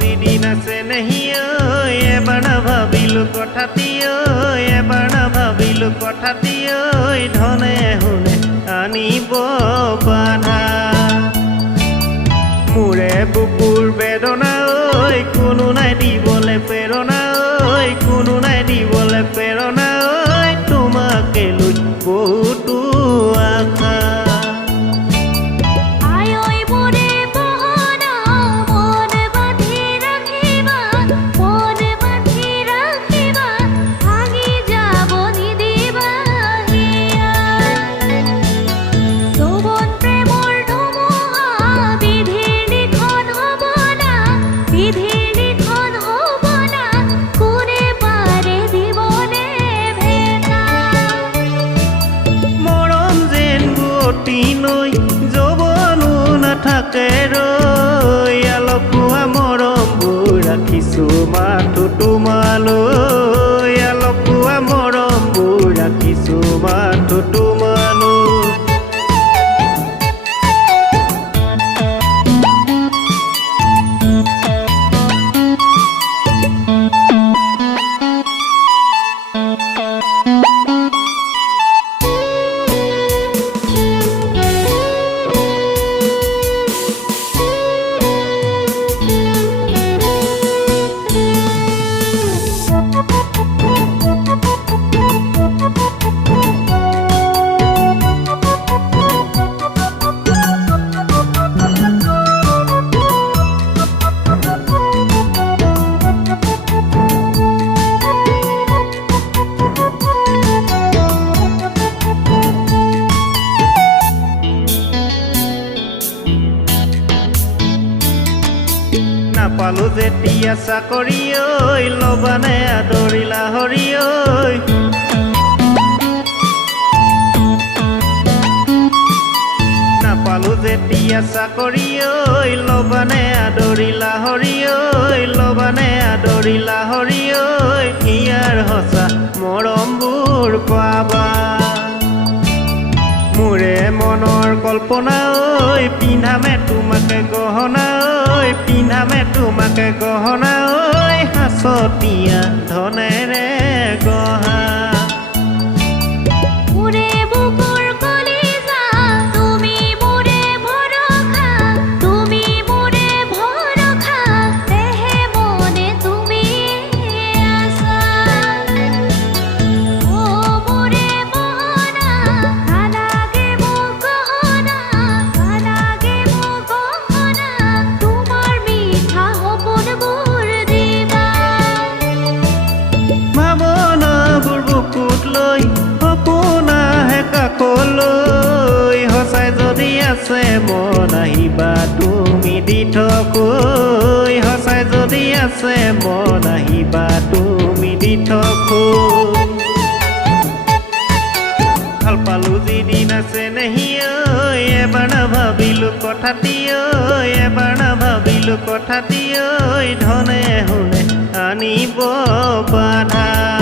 যিদিন আছে নেহি ঐ এবাৰ নাভাবিলো কথাটি ঐ এবাৰ নাভাবিলো কথাটি ঐ ধনে শুনে আনিব বাধা মোৰে বুকুৰ বেদনা ঐ কোনো নাই দিবলে প্ৰেৰণা ঐ কোনো নাই দিবলে প্ৰেৰণা ঐ তোমাকে লৈ বহুতো আশা নৈ যৌৱনো নাথাকে ৰৈ আলপুৱা মৰমবোৰ ৰাখিছো মাথো তোমালৈ আলপুৱা মৰমবোৰ ৰাখিছো মাথো তোমালৈ নাপালো যেতিয়া চাকৰি ঐ লবানে আদৰিলা হৰি ঐ নাপালো যেতিয়া চাকৰি ঐ লবানে আদৰিলা হৰি ঐ লবানে আদৰিলা হৰি ঐ ইয়াৰ সঁচা মৰমবোৰ পাবা মোৰে মনৰ কল্পনা ঐ পিন্ধামে তোমাকে গহনা ঐ পিন্ধামে তোমাকে গহনা ঐ সাঁচতীয়া ধনেৰে গহা কাষলৈ সঁচাই যদি আছে মন আহিবা তুমি দি থকৈ সঁচাই যদি আছে মন আহিবা তুমি দি থকৈ ভাল পালো যিদিন আছে নেহি ঐ এবাৰ নাভাবিলো কথাটি ঐ এবাৰ নাভাবিলো কথাটি ঐ ধনে শুনে আনিব বাধা